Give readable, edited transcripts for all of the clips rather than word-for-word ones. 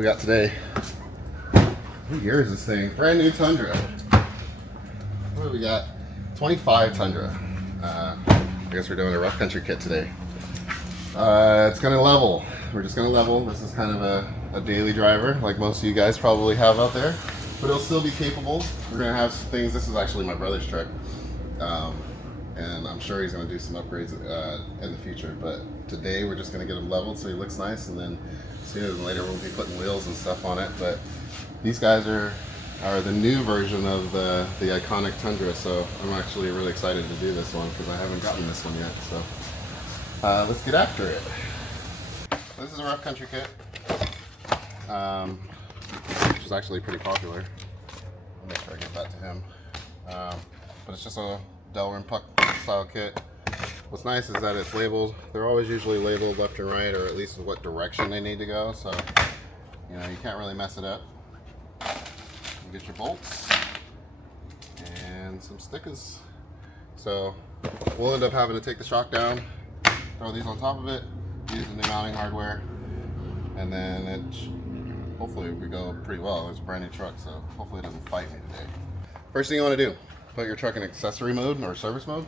we got today? What year is this thing? Brand new Tundra. What do we got? 25 Tundra. I guess we're doing a rough country kit today. It's gonna level. We're just gonna level. This is kind of a daily driver, like most of you guys probably have out there, but it'll still be capable. We're gonna have some things. This is actually my brother's truck, and I'm sure he's gonna do some upgrades in the future. But today we're just gonna get him leveled so he looks nice, and then sooner than later we'll be putting wheels and stuff on it. But these guys are the new version of the iconic Tundra, so I'm actually really excited to do this one because I haven't gotten this one yet. So let's get after it. This is a rough country kit, which is actually pretty popular. I'll make sure I get that to him. But it's just a Delrin Puck style kit. What's nice is that it's labeled. They're always usually labeled left and right, or at least what direction they need to go. So you know, you can't really mess it up. You get your bolts and some stickers. So we'll end up having to take the shock down, throw these on top of it, use the new mounting hardware, and then it hopefully we go pretty well. It's a brand new truck, so hopefully it doesn't fight me today. First thing you want to do, put your truck in accessory mode or service mode.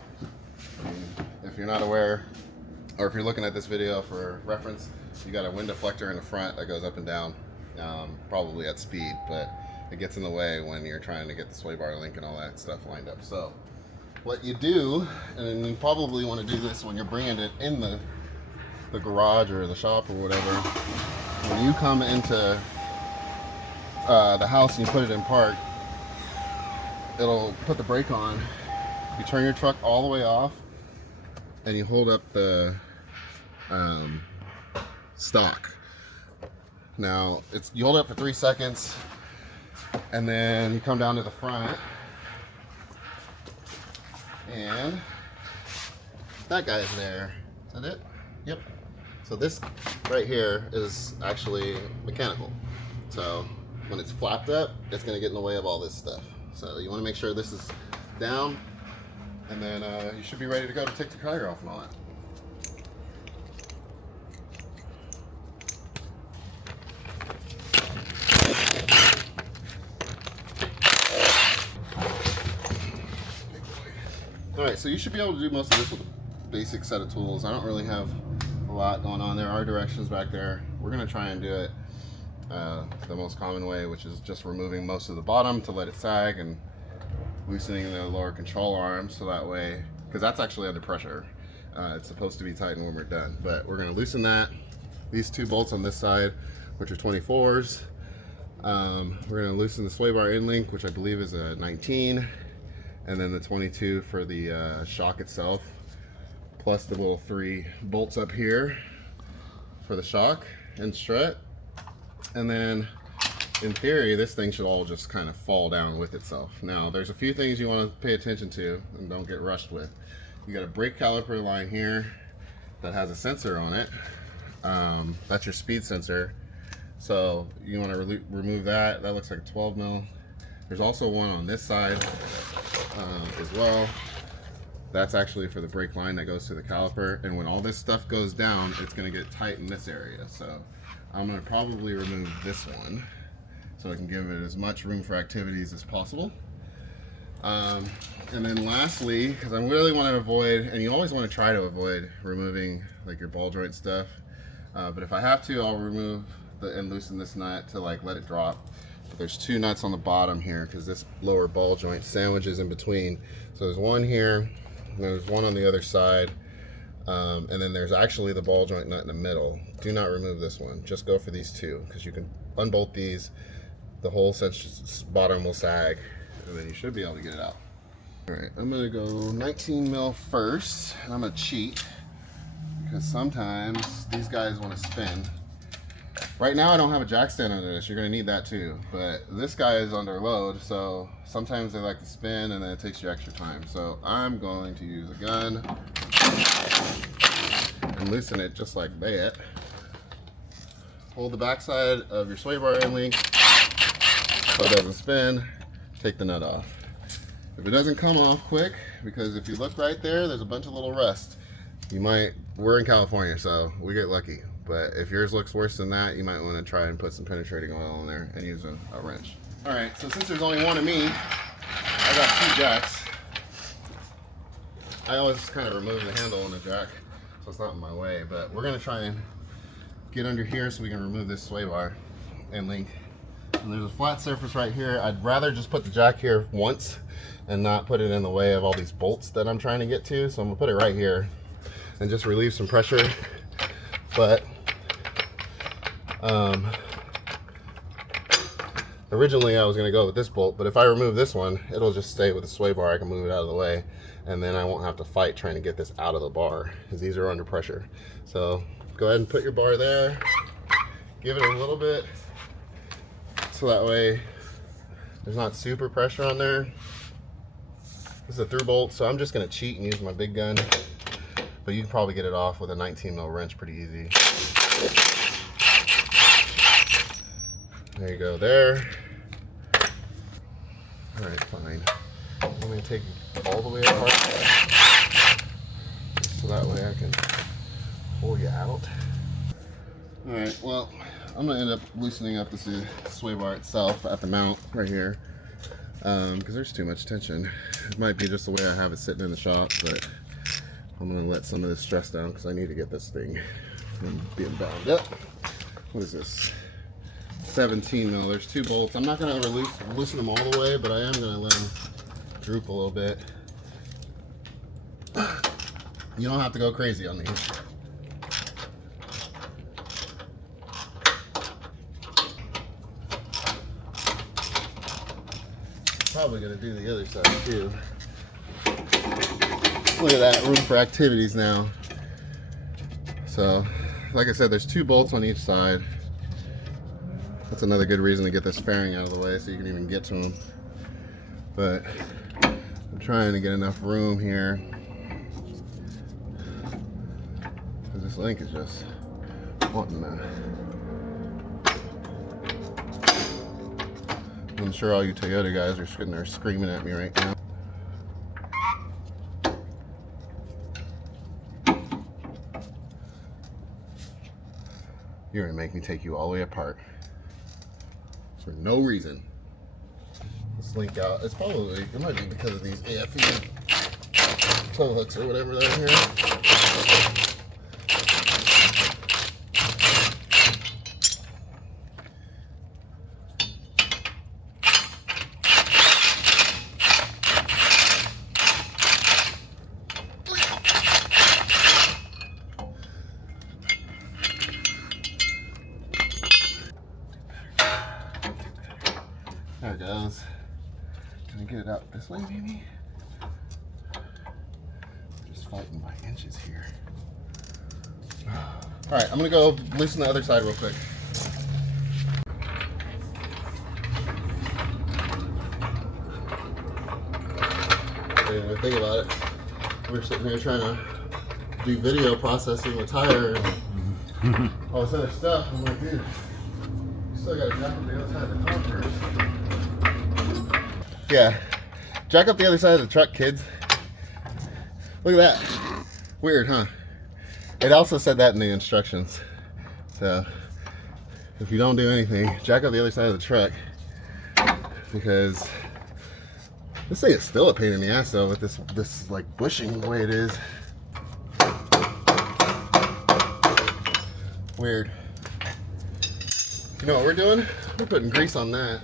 If you're not aware, or if you're looking at this video for reference, you got a wind deflector in the front that goes up and down, probably at speed, but it gets in the way when you're trying to get the sway bar link and all that stuff lined up. So what you do, and you probably want to do this when you're bringing it in the garage or the shop or whatever, when you come into the house and you put it in park, it'll put the brake on. You turn your truck all the way off and you hold up the stock. Now you hold it up for 3 seconds and then you come down to the front and that guy's there. Is that it? Yep. So this right here is actually mechanical. So when it's flapped up, it's going to get in the way of all this stuff. So you want to make sure this is down, and then you should be ready to go to take the tire off and all that. Alright, so you should be able to do most of this with a basic set of tools. I don't really have a lot going on. There are directions back there. We're going to try and do it the most common way, which is just removing most of the bottom to let it sag and loosening the lower control arm, so that way, because that's actually under pressure. It's supposed to be tightened when we're done, but we're going to loosen that. These two bolts on this side, which are 24s. We're going to loosen the sway bar end link, which I believe is a 19, and then the 22 for the shock itself, plus the little 3 bolts up here for the shock and strut. And then in theory, this thing should all just kind of fall down with itself. Now there's a few things you want to pay attention to and don't get rushed with. You got a brake caliper line here that has a sensor on it. That's your speed sensor. So you want to remove that. That looks like a 12 mil. There's also one on this side as well. That's actually for the brake line that goes to the caliper. And when all this stuff goes down, it's going to get tight in this area. So I'm going to probably remove this one so I can give it as much room for activities as possible. And then lastly, because I really want to avoid, and you always want to try to avoid removing like your ball joint stuff, but if I have to, I'll remove and loosen this nut to like let it drop. But there's 2 nuts on the bottom here because this lower ball joint sandwiches in between. So there's one here, and there's one on the other side. And then there's actually the ball joint nut in the middle. Do not remove this one. Just go for these 2 because you can unbolt these. The whole bottom will sag, and then you should be able to get it out. All right, I'm gonna go 19 mil first, and I'm gonna cheat because sometimes these guys want to spin. Right now I don't have a jack stand under this. You're gonna need that too, but this guy is under load, so sometimes they like to spin and then it takes you extra time. So I'm going to use a gun and loosen it just like that. Hold the backside of your sway bar end link so it doesn't spin. Take the nut off. If it doesn't come off quick, because if you look right there, there's a bunch of little rust. We're in California, so we get lucky. But if yours looks worse than that, you might want to try and put some penetrating oil in there and use a wrench. All right, so since there's only one of me, I got 2 jacks. I always kind of remove the handle on the jack, so it's not in my way, but we're gonna try and get under here so we can remove this sway bar and link. And there's a flat surface right here. I'd rather just put the jack here once and not put it in the way of all these bolts that I'm trying to get to. So I'm gonna put it right here and just relieve some pressure. But originally I was gonna go with this bolt, but if I remove this one, it'll just stay with the sway bar. I can move it out of the way, and then I won't have to fight trying to get this out of the bar because these are under pressure. So go ahead and put your bar there, give it a little bit, so that way there's not super pressure on there. This is a through bolt, so I'm just gonna cheat and use my big gun, but you can probably get it off with a 19 mil wrench pretty easy. There you go there. All right, fine. I'm gonna take it all the way apart so that way I can pull you out. All right, well, I'm gonna end up loosening up the sway bar itself at the mount right here because there's too much tension. It might be just the way I have it sitting in the shop, but I'm gonna let some of this stress down because I need to get this thing from being bound up. What is this? 17 mil. There's 2 bolts. I'm not gonna loosen them all the way, but I am gonna let them droop a little bit. You don't have to go crazy on these. Probably gonna do the other side too. Look at that, room for activities now. So, like I said, there's 2 bolts on each side. That's another good reason to get this fairing out of the way so you can even get to them. But I'm trying to get enough room here because this link is just wanting to. I'm sure all you Toyota guys are sitting there screaming at me right now. You're gonna make me take you all the way apart for no reason. Let's link out. It's probably, it might be because of these AFE tow hooks or whatever that are here. There it goes. Can I get it out this way, maybe? Just fighting by inches here. All right, I'm gonna go loosen the other side real quick. And think about it. We're sitting here trying to do video processing with tire and all this other stuff. I'm like, dude, you still gotta jack up the other side of the car first. Yeah, jack up the other side of the truck, kids. Look at that. Weird, huh? It also said that in the instructions. So if you don't do anything, jack up the other side of the truck, because this thing is still a pain in the ass though with this like bushing the way it is. Weird. You know what we're doing? We're putting grease on that.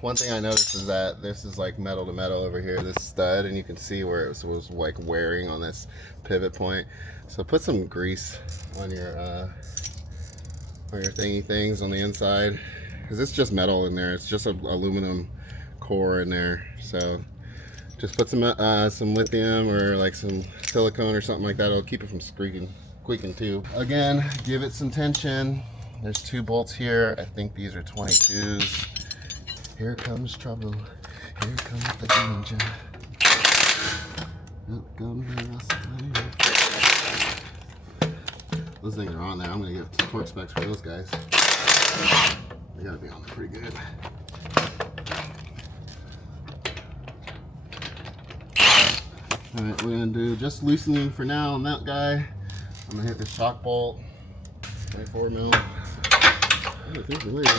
One thing I noticed is that this is like metal to metal over here, this stud, and you can see where it was like wearing on this pivot point. So put some grease on your thingy things on the inside, because it's just metal in there. It's just an aluminum core in there. So just put some lithium or like some silicone or something like that. It'll keep it from squeaking too. Again, give it some tension. There's 2 bolts here. I think these are 22s. Here comes trouble. Here comes the danger. Up comes the rustling. Those things are on there. I'm gonna get torque specs for those guys. They gotta be on there pretty good. Alright, we're gonna do just loosening for now on that guy. I'm gonna hit the shock bolt. 24 mil. I think the later.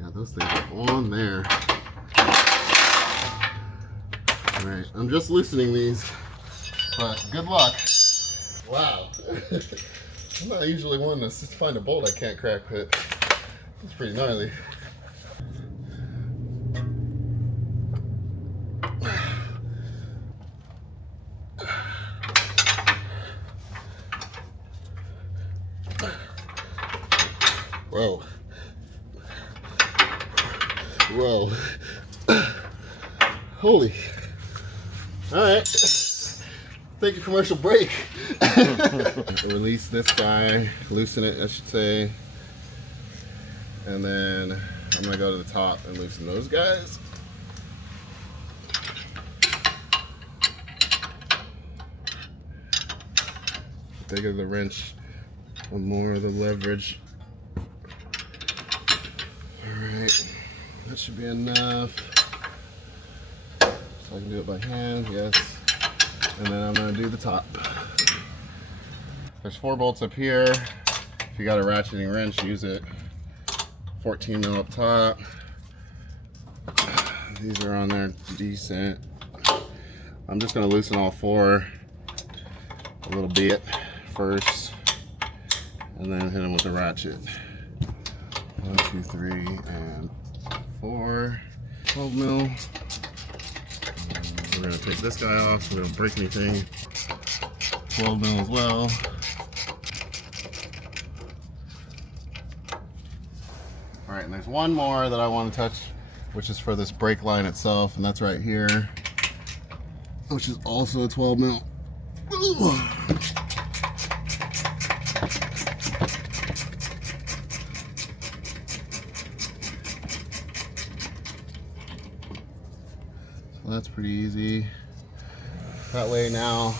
Yeah, those things are on there. All right, I'm just loosening these, but good luck. Wow. I'm not usually one to find a bolt I can't crack, but it's pretty gnarly. Whoa. Whoa. Holy. All right. Take a commercial break. Release this guy, loosen it, I should say. And then I'm gonna go to the top and loosen those guys. The bigger the wrench, the more the leverage. Alright, that should be enough. So I can do it by hand, yes. And then I'm going to do the top. There's 4 bolts up here. If you got a ratcheting wrench, use it. 14 mil up top. These are on there decent. I'm just going to loosen all 4 a little bit first, and then hit them with the ratchet. 1, 2, 3, and 4. 12 mil. We're going to take this guy off so we don't break anything. 12 mil as well. Alright, and there's one more that I want to touch, which is for this brake line itself, and that's right here, which is also a 12 mil. Ooh. That's pretty easy. That way now,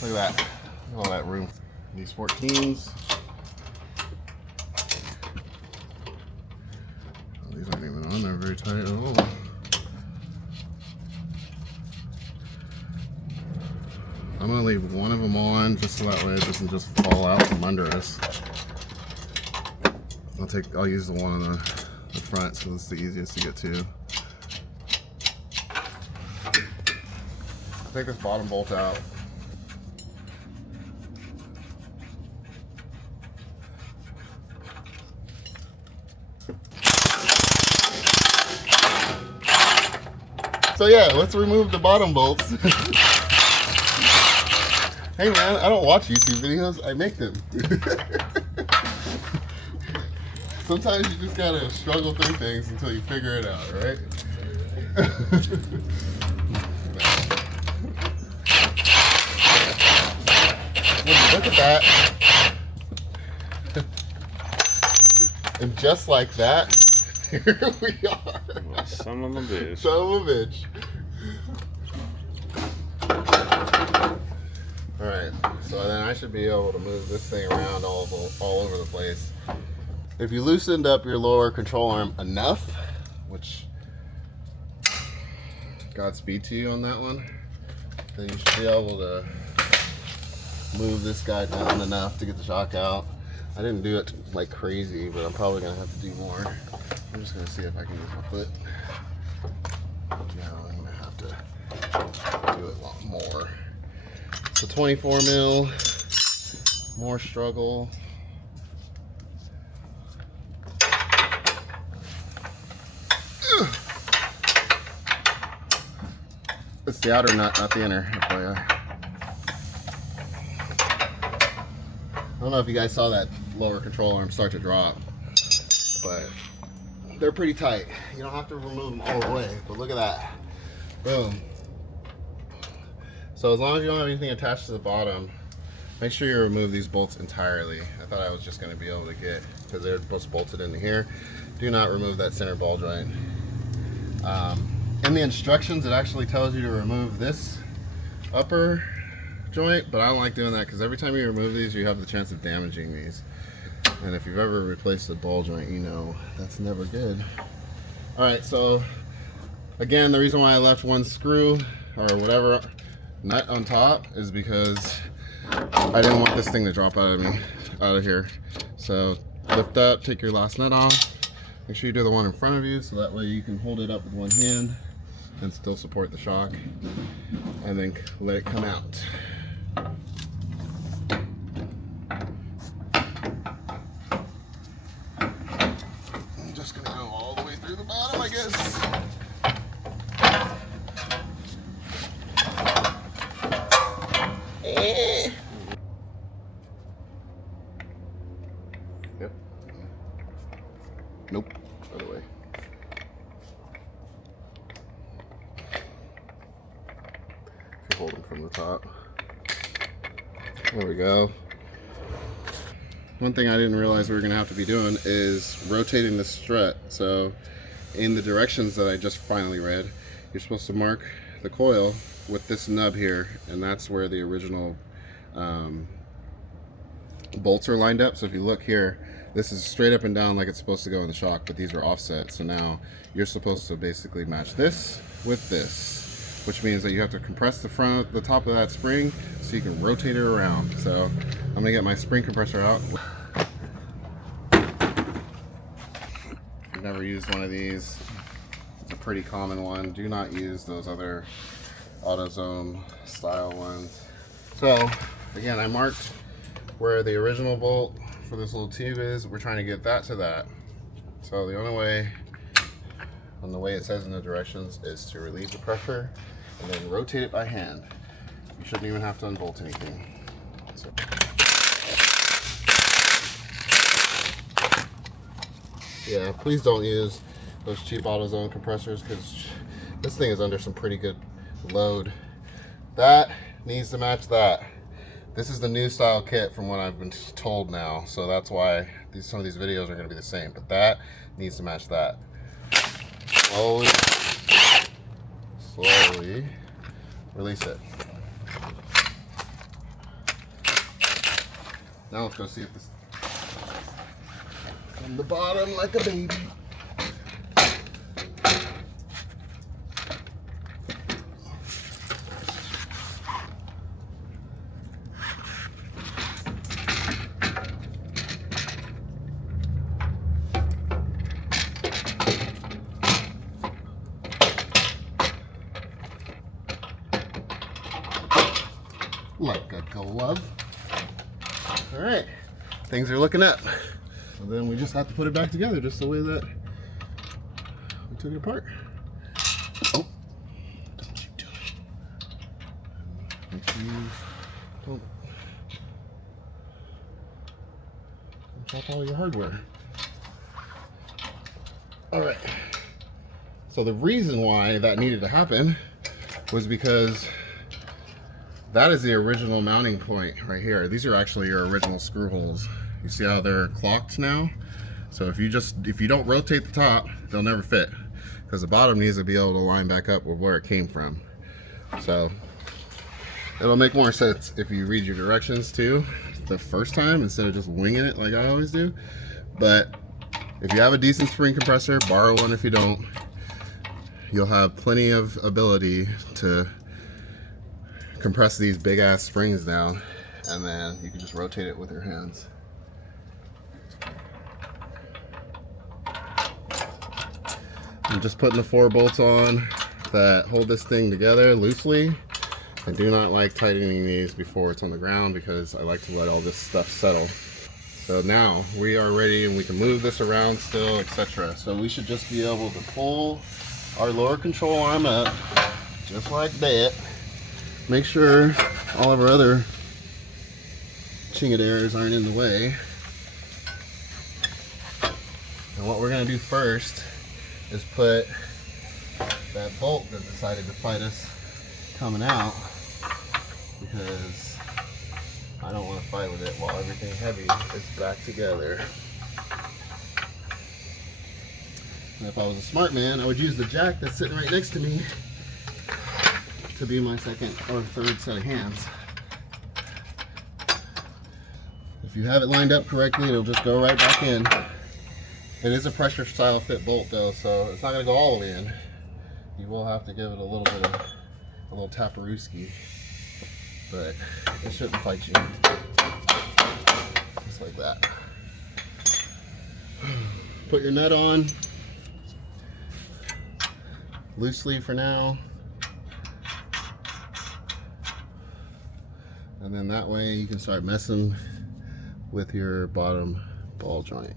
look at that, all that room. These 14s. Oh, these aren't even on there very tight at all. I'm gonna leave one of them on just so that way it doesn't just fall out from under us. I'll use the one on the front, so it's the easiest to get to. Take this bottom bolt out. So yeah, let's remove the bottom bolts. Hey man, I don't watch YouTube videos, I make them. Sometimes you just gotta struggle through things until you figure it out, right? Look at that. And just like that, here we are. Well, son of a bitch. Son of a bitch. Alright, so then I should be able to move this thing around all over the place. If you loosened up your lower control arm enough, which Godspeed to you on that one, then you should be able to move this guy down enough to get the shock out. I didn't do it like crazy, but I'm probably gonna have to do more. I'm just gonna see if I can use my foot. No, I'm gonna have to do it a lot more. So 24 mil, more struggle. It's the outer nut, not the inner, FYI. I don't know if you guys saw that lower control arm start to drop, but they're pretty tight. You don't have to remove them all the way, but look at that. Boom. So as long as you don't have anything attached to the bottom, make sure you remove these bolts entirely. I thought I was just going to be able to get, because they're both bolted into here. Do not remove that center ball joint. In the instructions, it actually tells you to remove this upper joint, but I don't like doing that because every time you remove these, you have the chance of damaging these. And if you've ever replaced a ball joint, you know that's never good. All right, so Again, the reason why I left one screw or whatever nut on top is because I didn't want this thing to drop out of here. So lift up, take your last nut off. Make sure you do the one in front of you so that way you can hold it up with one hand and still support the shock, and then let it come out. I'm just gonna go all the way through the bottom, I guess. Yep. Nope. Other way. If you hold them from the top. There we go. One thing I didn't realize we were going to have to be doing is rotating the strut. So in the directions that I just finally read, you're supposed to mark the coil with this nub here, and that's where the original bolts are lined up. So if you look here, this is straight up and down like it's supposed to go in the shock, but these are offset. So now you're supposed to basically match this with this, which means that you have to compress the top of that spring so you can rotate it around. So I'm gonna get my spring compressor out. If you've never used one of these, it's a pretty common one. Do not use those other AutoZone style ones. So again, I marked where the original bolt for this little tube is. We're trying to get that to that. So the only way, on the way it says in the directions, is to relieve the pressure and then rotate it by hand. You shouldn't even have to unbolt anything. So. Yeah, please don't use those cheap AutoZone compressors because this thing is under some pretty good load. That needs to match that. This is the new style kit from what I've been told now, so that's why some of these videos are going to be the same, but that needs to match that. Slowly release it. Now let's go see if this from the bottom like a baby. Like a glove. All right, things are looking up. So then we just have to put it back together just the way that we took it apart. Oh, don't you do it. Make sure you don't drop all your hardware. All right, so the reason why that needed to happen was because that is the original mounting point right here. These are actually your original screw holes. You see how they're clocked now? So if you don't rotate the top, they'll never fit because the bottom needs to be able to line back up with where it came from. So it'll make more sense if you read your directions too the first time instead of just winging it like I always do. But if you have a decent spring compressor, borrow one if you don't. You'll have plenty of ability to compress these big ass springs down, and then you can just rotate it with your hands. I'm just putting the 4 bolts on that hold this thing together loosely. I do not like tightening these before it's on the ground because I like to let all this stuff settle. So now we are ready and we can move this around still, etc. So we should just be able to pull our lower control arm up just like that. Make sure all of our other chingaders aren't in the way. And what we're going to do first is put that bolt that decided to fight us coming out, because I don't want to fight with it while everything heavy is back together. And if I was a smart man, I would use the jack that's sitting right next to me to be my second or third set of hands. If you have it lined up correctly, it'll just go right back in. It is a pressure style fit bolt though, so it's not going to go all the way in. You will have to give it a little bit of a little taparooski, but it shouldn't fight you. Just like that. Put your nut on loosely for now, and then that way you can start messing with your bottom ball joint.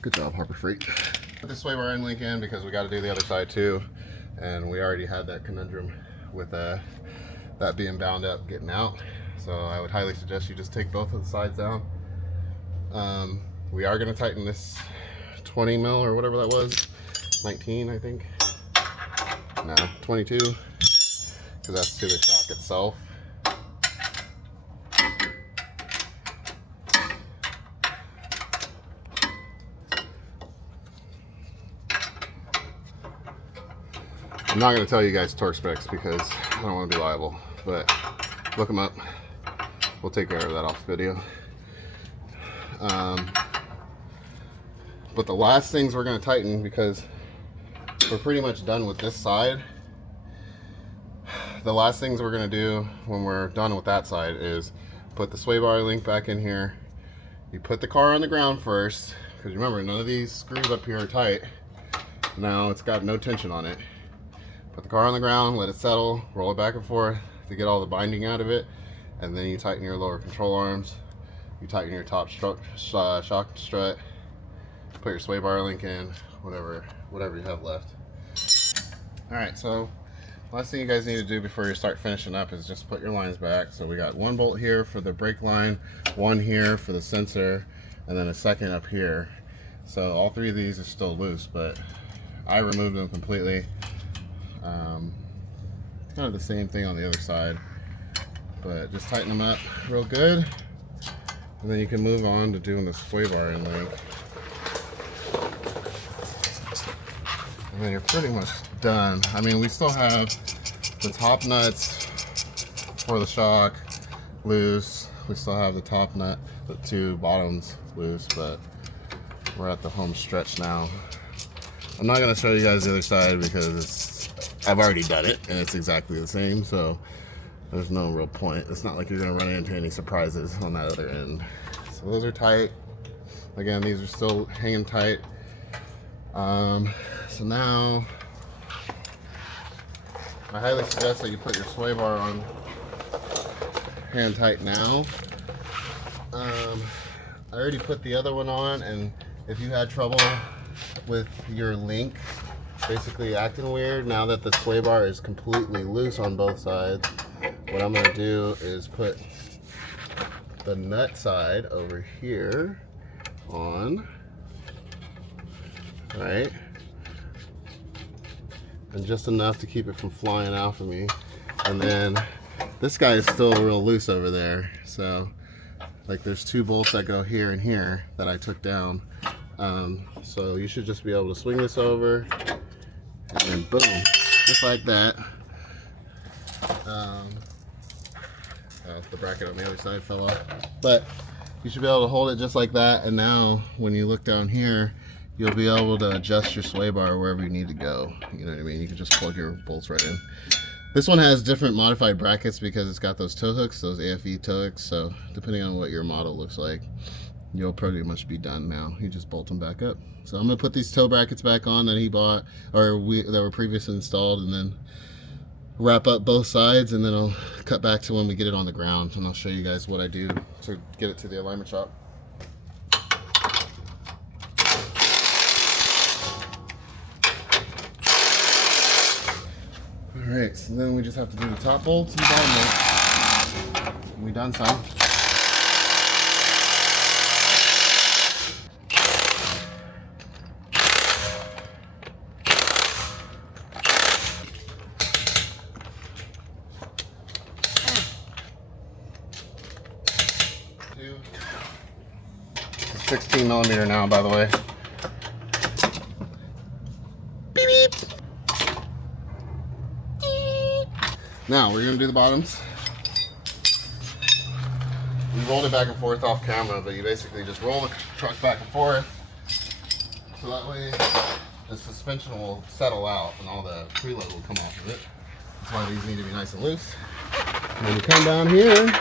Good job, Harbor Freight. Put this sway bar end link in because we got to do the other side too, and we already had that conundrum with that being bound up getting out. So I would highly suggest you just take both of the sides down. We are going to tighten this 20 mil or whatever that was, 19 I think. No, 22, because that's to the shock itself. I'm not going to tell you guys torque specs because I don't want to be liable, but look them up. We'll take care of that off video. But the last things we're going to tighten, because we're pretty much done with this side. The last things we're going to do when we're done with that side is put the sway bar link back in here. You put the car on the ground first, because remember, none of these screws up here are tight. Now it's got no tension on it. Put the car on the ground, let it settle, roll it back and forth to get all the binding out of it, and then you tighten your lower control arms, you tighten your top shock strut, put your sway bar link in, whatever you have left. Alright, so last thing you guys need to do before you start finishing up is just put your lines back. So we got one bolt here for the brake line, one here for the sensor, and then a second up here. So all three of these are still loose, but I removed them completely. Kind of the same thing on the other side, but just tighten them up real good, and then you can move on to doing the sway bar end link, and then you're pretty much done. I mean, we still have the top nuts for the shock loose, we still have the top nut, the two bottoms loose, but we're at the home stretch now. I'm not going to show you guys the other side because I've already done it and it's exactly the same, so there's no real point. It's not like you're going to run into any surprises on that other end. So those are tight. Again, these are still hanging tight. So now I highly suggest that you put your sway bar on hand tight now. I already put the other one on, and if you had trouble with your link basically acting weird, now that the sway bar is completely loose on both sides, what I'm going to do is put the nut side over here on, right, and just enough to keep it from flying off of me, and then this guy is still real loose over there, so like there's two bolts that go here and here that I took down. So you should just be able to swing this over, and then boom, just like that. The bracket on the other side fell off, but you should be able to hold it just like that. And now when you look down here, you'll be able to adjust your sway bar wherever you need to go. You know what I mean? You can just plug your bolts right in. This one has different modified brackets because it's got those toe hooks, those AFE toe hooks. So depending on what your model looks like, you'll pretty much be done now. You just bolt them back up. So I'm gonna put these toe brackets back on that he bought, or that were previously installed, and then wrap up both sides, and then I'll cut back to when we get it on the ground, and I'll show you guys what I do to get it to the alignment shop. Alright, so then we just have to do the top bolts and the bottom bolts. And we done, son. It's 16 millimeter now, by the way. Beep beep. Now we're gonna do the bottoms. We rolled it back and forth off camera, but you basically just roll the truck back and forth, so that way the suspension will settle out and all the preload will come off of it. That's why these need to be nice and loose. And then you come down here,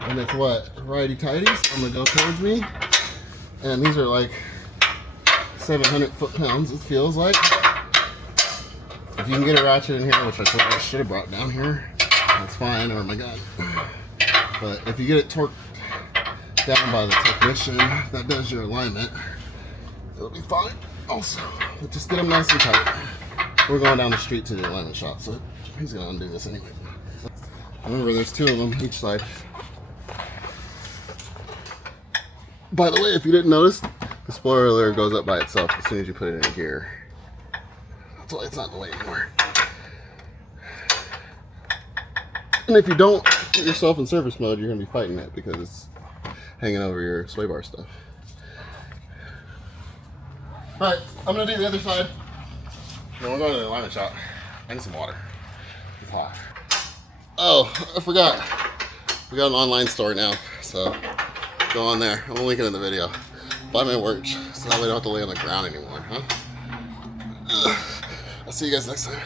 and it's what? Righty-tighties. I'm gonna go towards me. And these are like 700 foot-pounds, it feels like. If you can get a ratchet in here, which I should have brought down here, that's fine, or my God. But if you get it torqued down by the technician that does your alignment, it'll be fine also. But just get them nice and tight. We're going down the street to the alignment shop, so he's gonna undo this anyway. Remember, there's 2 of them each side. By the way, if you didn't notice, the spoiler goes up by itself as soon as you put it in gear. That's why it's not in the way anymore. And if you don't put yourself in service mode, you're going to be fighting it because it's hanging over your sway bar stuff. Alright, I'm going to do the other side. Then we're going to the alignment shop. I need some water. It's hot. Oh, I forgot. We got an online store now, so go on there. I'm linking in the video. Buy my merch, so that way I don't have to lay on the ground anymore, huh? Ugh. I'll see you guys next time.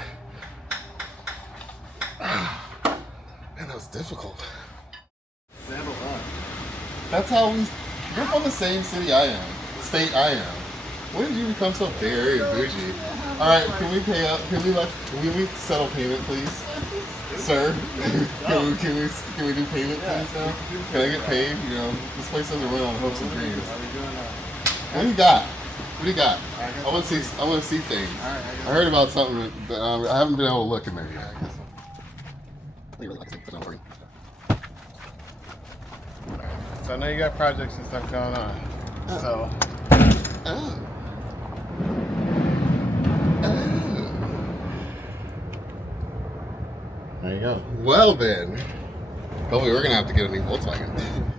Man, that was difficult. That's how we... You're from the same city I am. State I am. When did you become so very bougie? Alright, can we pay up? Can we settle payment, please? Sir? Can we do payment, please, now? Can I get paid? You know, this place doesn't run on hopes and dreams. What do you got? What do you got? I want to see things. I heard about something, but I haven't been able to look in there yet. So I know you got projects and stuff going on. So. Oh. There you go. Well then, probably we're gonna have to get a new Volkswagen.